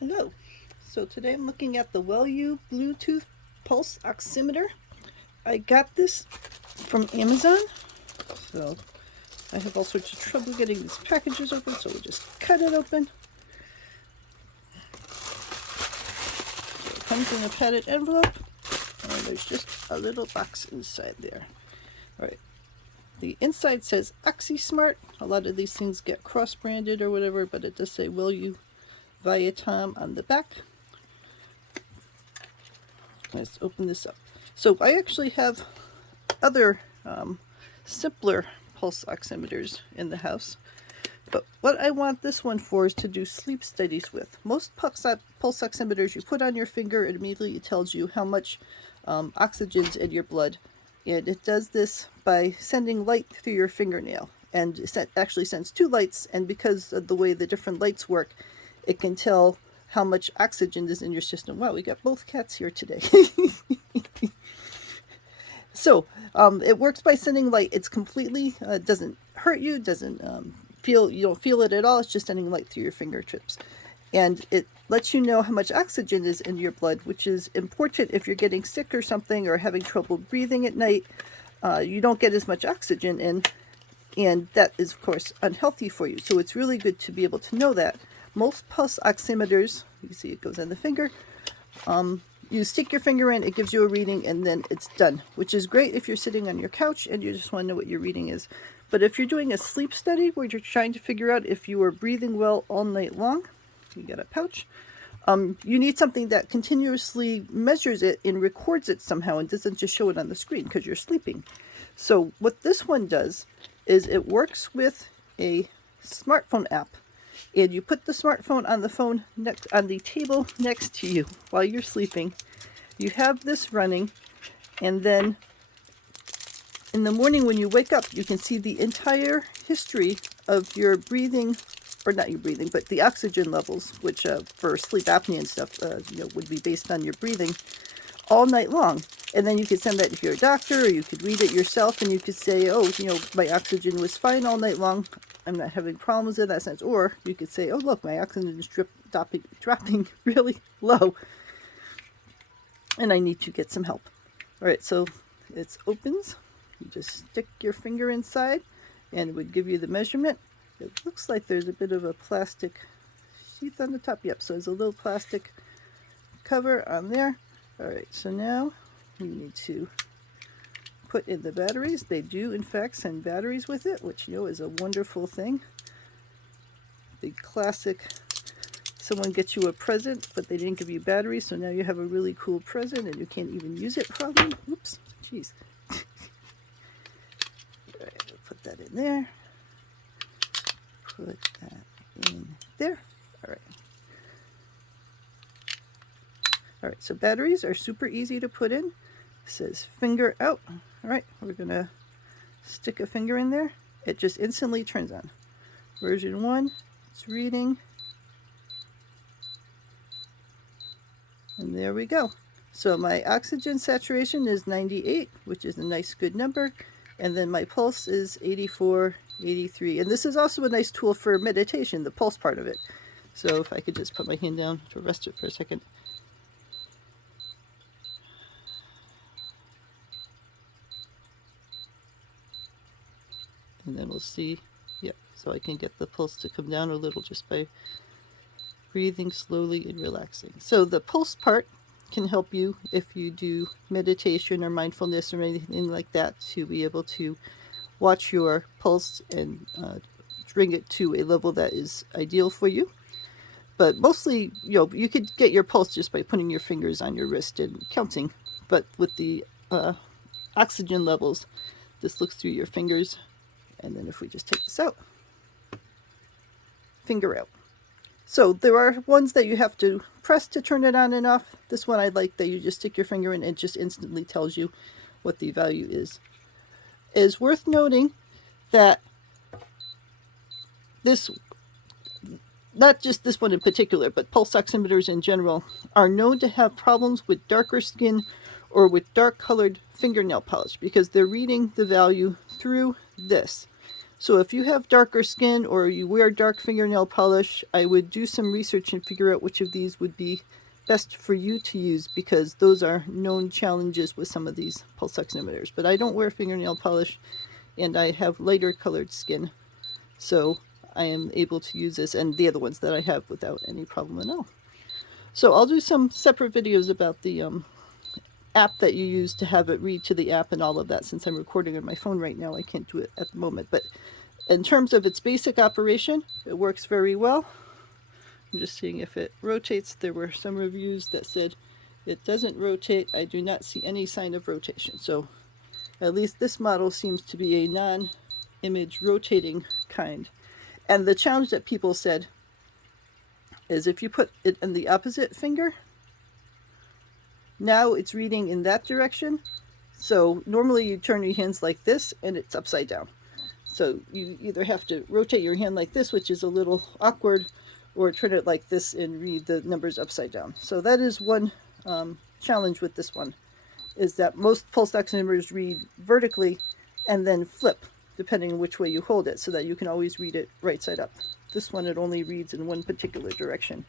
Hello. So today I'm looking at the Wellue Bluetooth Pulse Oximeter. I got this from Amazon. So I have all sorts of trouble getting these packages open, so we'll just cut it open. So it comes in a padded envelope, and there's just a little box inside there. Alright. The inside says OxySmart. A lot of these things get cross-branded or whatever, but it does say Wellue Viatom on the back. Let's open this up. So I actually have other simpler pulse oximeters in the house, but what I want this one for is to do sleep studies with. Most pulse oximeters you put on your finger, it immediately tells you how much oxygen's in your blood, and it does this by sending light through your fingernail, and it actually sends two lights, and because of the way the different lights work, it can tell how much oxygen is in your system. Wow, we got both cats here today. So it works by sending light. It's completely doesn't hurt you, doesn't you don't feel it at all. It's just sending light through your fingertips, and it lets you know how much oxygen is in your blood, which is important if you're getting sick or something or having trouble breathing at night. You don't get as much oxygen in, and that is of course unhealthy for you. So it's really good to be able to know that. Most pulse oximeters, you see it goes on the finger, you stick your finger in, it gives you a reading, and then it's done, which is great if you're sitting on your couch and you just want to know what your reading is. But if you're doing a sleep study where you're trying to figure out if you are breathing well all night long, you get a pouch, you need something that continuously measures it and records it somehow and doesn't just show it on the screen because you're sleeping. So what this one does is it works with a smartphone app, and you put the smartphone on the table next to you while you're sleeping. You have this running, and then in the morning when you wake up, you can see the entire history of your breathing, or not your breathing, but the oxygen levels, which for sleep apnea and stuff, would be based on your breathing all night long. And then you could send that if you're a doctor, or you could read it yourself, and you could say, oh, my oxygen was fine all night long. I'm not having problems in that sense. Or you could say, oh, look, my oxygen is dropping really low, and I need to get some help. All right, so it opens. You just stick your finger inside, and it would give you the measurement. It looks like there's a bit of a plastic sheath on the top. Yep, so there's a little plastic cover on there. All right, so now we need to put in the batteries. They do, in fact, send batteries with it, which is a wonderful thing. The classic, someone gets you a present, but they didn't give you batteries, so now you have a really cool present, and you can't even use it probably. Oops, jeez. All right, we'll put that in there. Put that in there. All right. All right, so batteries are super easy to put in. It says finger out. All right, we're gonna stick a finger in there. It just instantly turns on. Version 1, it's reading. And there we go. So my oxygen saturation is 98, which is a nice good number. And then my pulse is 84, 83. And this is also a nice tool for meditation, the pulse part of it. So if I could just put my hand down to rest it for a second. And then we'll see, yep, so I can get the pulse to come down a little just by breathing slowly and relaxing. So the pulse part can help you if you do meditation or mindfulness or anything like that, to be able to watch your pulse and bring it to a level that is ideal for you. But mostly, you could get your pulse just by putting your fingers on your wrist and counting. But with the oxygen levels, this looks through your fingers. And then if we just take this out, finger out. So there are ones that you have to press to turn it on and off. This one I like, that you just stick your finger in and it just instantly tells you what the value is. It is worth noting that this, not just this one in particular, but pulse oximeters in general, are known to have problems with darker skin or with dark colored fingernail polish, because they're reading the value through this, So if you have darker skin or you wear dark fingernail polish, I would do some research and figure out which of these would be best for you to use, because those are known challenges with some of these pulse oximeters. But I don't wear fingernail polish and I have lighter colored skin, so I am able to use this and the other ones that I have without any problem at all. So I'll do some separate videos about the app that you use to have it read to the app and all of that. Since I'm recording on my phone right now, I can't do it at the moment. But in terms of its basic operation, it works very well. I'm just seeing if it rotates. There were some reviews that said it doesn't rotate. I do not see any sign of rotation. So at least this model seems to be a non-image rotating kind. And the challenge that people said is if you put it in the opposite finger, now it's reading in that direction. So normally you turn your hands like this and it's upside down. So you either have to rotate your hand like this, which is a little awkward, or turn it like this and read the numbers upside down. So that is one challenge with this one, is that most pulse oximeters read vertically and then flip, depending on which way you hold it, so that you can always read it right side up. This one, it only reads in one particular direction.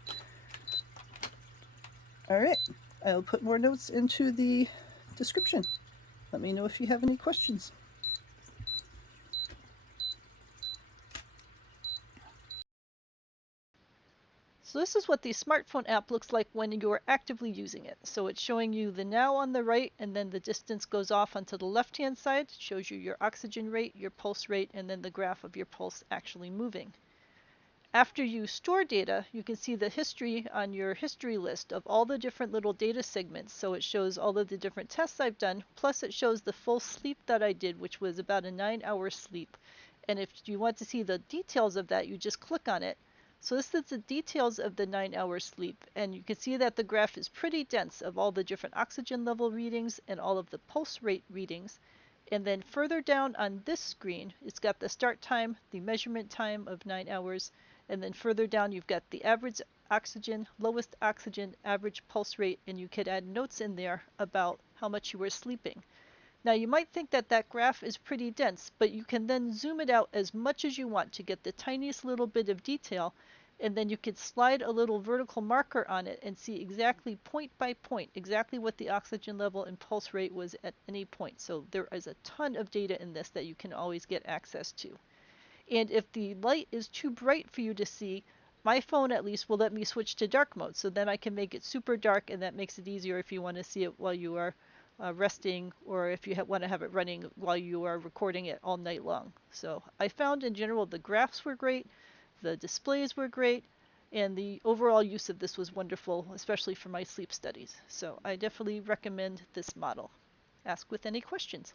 All right, I'll put more notes into the description. Let me know if you have any questions. So this is what the smartphone app looks like when you are actively using it. So it's showing you the now on the right, and then the distance goes off onto the left-hand side. It shows you your oxygen rate, your pulse rate, and then the graph of your pulse actually moving. After you store data, you can see the history on your history list of all the different little data segments. So it shows all of the different tests I've done, plus it shows the full sleep that I did, which was about a 9-hour sleep. And if you want to see the details of that, you just click on it. So this is the details of the 9-hour sleep, and you can see that the graph is pretty dense of all the different oxygen level readings and all of the pulse rate readings. And then further down on this screen, it's got the start time, the measurement time of 9 hours, and then further down you've got the average oxygen, lowest oxygen, average pulse rate, and you could add notes in there about how much you were sleeping. Now you might think that that graph is pretty dense, but you can then zoom it out as much as you want to get the tiniest little bit of detail, and then you could slide a little vertical marker on it and see exactly point by point exactly what the oxygen level and pulse rate was at any point. So there is a ton of data in this that you can always get access to. And if the light is too bright for you to see, my phone at least will let me switch to dark mode, so then I can make it super dark, and that makes it easier if you want to see it while you are resting, or if you want to have it running while you are recording it all night long. So I found in general the graphs were great, the displays were great, and the overall use of this was wonderful, especially for my sleep studies. So I definitely recommend this model. Ask with any questions.